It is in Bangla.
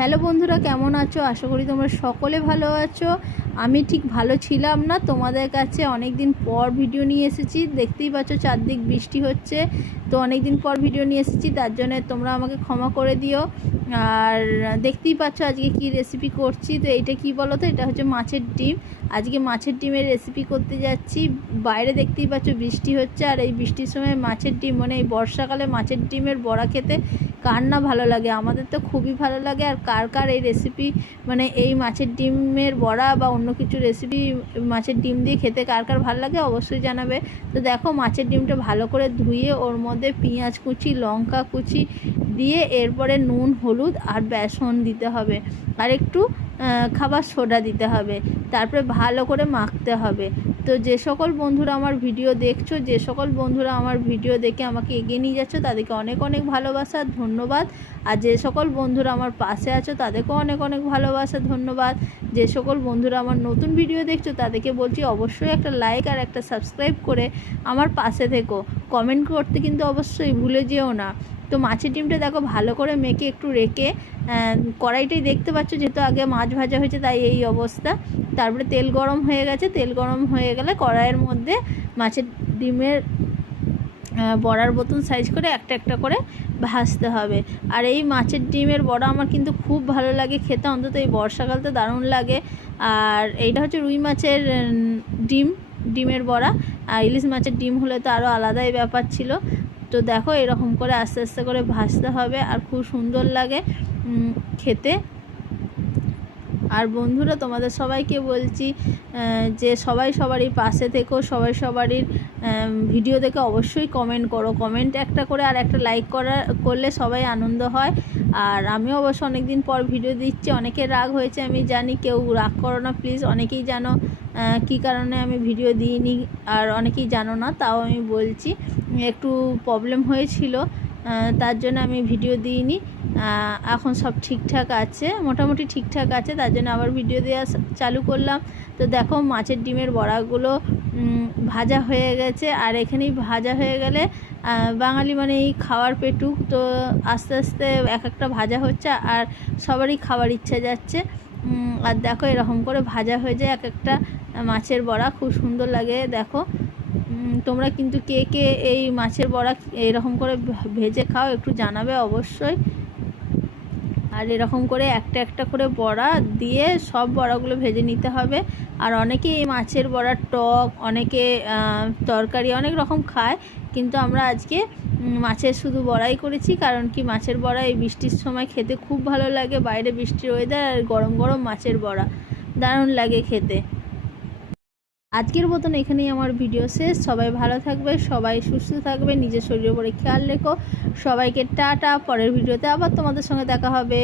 হ্যালো বন্ধুরা, কেমন আছো? আশা করি তোমরা সকলে ভালো আছো। আমি ঠিক ভালো ছিলাম না, তোমাদের কাছে অনেক দিন পর ভিডিও নিয়ে এসেছি। দেখতেই পাচ্ছ চারদিক বৃষ্টি হচ্ছে, তো অনেক দিন পর ভিডিও নিয়ে এসেছি, তার জন্য তোমরা আমাকে ক্ষমা করে দিও। আর দেখতেই পাচ্ছ আজকে কি রেসিপি করছি। তো এইটা কি বলো তো, এটা হচ্ছে মাছের ডিম। আজকে মাছের ডিমের রেসিপি করতে যাচ্ছি। বাইরে দেখতেই পাচ্ছ বৃষ্টি হচ্ছে, আর এই বৃষ্টির সময় মাছের ডিম, মানে এই বর্ষাকালে মাছের ডিমের বড়া খেতে কার না ভালো লাগে? আমাদের তো খুবই ভালো লাগে। আর কার কার এই রেসিপি, মানে এই মাছের ডিমের বড়া বা অন্য কিছু রেসিপি মাছের ডিম দিয়ে খেতে কার কার ভালো লাগে অবশ্যই জানাবে। তো দেখো, মাছের ডিমটা ভালো করে ধুয়ে ওর মধ্যে পেঁয়াজ কুচি, লঙ্কা কুচি দিয়ে এরপরে নুন, হলুদ আর বেসন দিতে হবে, আর একটু খাবার সোডা দিতে হবে। তারপরে ভালো করে মাখতে হবে। তো যে সকল বন্ধুরা আমার ভিডিও দেখছো, যে সকল বন্ধুরা আমার ভিডিও দেখে আমাকে এগিয়ে নিয়ে যাচ্ছ, তাদেরকে অনেক অনেক ভালোবাসা, ধন্যবাদ। আর যে সকল বন্ধুরা আমার পাশে আছো, তাদেরকেও অনেক অনেক ভালোবাসা, ধন্যবাদ। যে সকল বন্ধুরা আমার নতুন ভিডিও দেখছো, তাদেরকে বলছি অবশ্যই একটা লাইক আর একটা সাবস্ক্রাইব করে আমার পাশে থেকো। কমেন্ট করতে কিন্তু অবশ্যই ভুলে যেও না। তো মাছের ডিমটা দেখো ভালো করে মেখে একটু রেখে, কড়াইটাই দেখতে পাচ্ছ, যেহেতু আগে মাছ ভাজা হয়েছে তাই এই অবস্থা। তারপরে তেল গরম হয়ে গেছে, তেল গরম হয়ে গেলে কড়াইয়ের মধ্যে মাছের ডিমের বড়ার বোতল সাইজ করে একটা একটা করে ভাজতে হবে। আর এই মাছের ডিমের বড়া আমার কিন্তু খুব ভালো লাগে খেতে, অন্তত এই বর্ষাকালতে দারুণ লাগে। আর এইটা হচ্ছে রুই মাছের ডিমের বড়া। আর ইলিশ মাছের ডিম হলে তো আরও আলাদাই ব্যাপার ছিল। তো দেখো এরকম করে আস্তে আস্তে করে ভাজতে হবে, আর খুব সুন্দর লাগে খেতে। আর বন্ধুরা, তোমাদের সবাইকে বলছি যে সবাই সবারই পাশে থেকো, সবাই সবারই ভিডিও দেখে অবশ্যই কমেন্ট করো। কমেন্ট একটা করে আর একটা লাইক করলে সবাই আনন্দ হয়। আর আমিও অবশ্য অনেক দিন পর ভিডিও দিচ্ছি, অনেকের রাগ হয়েছে আমি জানি, কেউ রাগ করো না প্লিজ। অনেকেই জানো কী কারণে আমি ভিডিও দিইনি, আর অনেকেই জানো না, তাও আমি বলছি একটু প্রবলেম হয়েছিল, তার জন্য আমি ভিডিও দিইনি। এখন সব ঠিকঠাক আছে, মোটামুটি ঠিকঠাক আছে, তার জন্য আবার ভিডিও দেওয়া চালু করলাম। তো দেখো মাছের ডিমের বড়াগুলো ভাজা হয়ে গেছে। আর এখানেই ভাজা হয়ে গেলে বাঙালি মানে এই খাওয়ার পেটুক, তো আস্তে আস্তে এক একটা ভাজা হচ্ছে, আর সবারই খাবার ইচ্ছা যাচ্ছে। আর দেখো এরকম করে ভাজা হয়ে যায় এক একটা মাছের বড়া, খুব সুন্দর লাগে। দেখো তোমরা কিন্তু কে কে এই মাছের বড়া এরকম করে ভেজে খাও, একটু জানাবে অবশ্যই। আর এরকম করে একটা একটা করে বড়া দিয়ে সব বড়াগুলো ভেজে নিতে হবে। আর অনেকে এই মাছের বড়ার টক, অনেকে তরকারি অনেক রকম খায়, কিন্তু আমরা আজকে মাছের শুধু বড়াই করেছি। কারণ কি, মাছের বড়া এই বৃষ্টির সময় খেতে খুব ভালো লাগে। বাইরে বৃষ্টির ওয়েদার, আর গরম গরম মাছের বড়া দারুণ লাগে খেতে। আজকের মতন এখানেই আমার ভিডিও শেষ। সবাই ভালো থাকবে, সবাই সুস্থ থাকবে, নিজের শরীরের উপরে খেয়াল রেখো। সবাইকে টাটা। পরের ভিডিওতে আবার তোমাদের সঙ্গে দেখা হবে।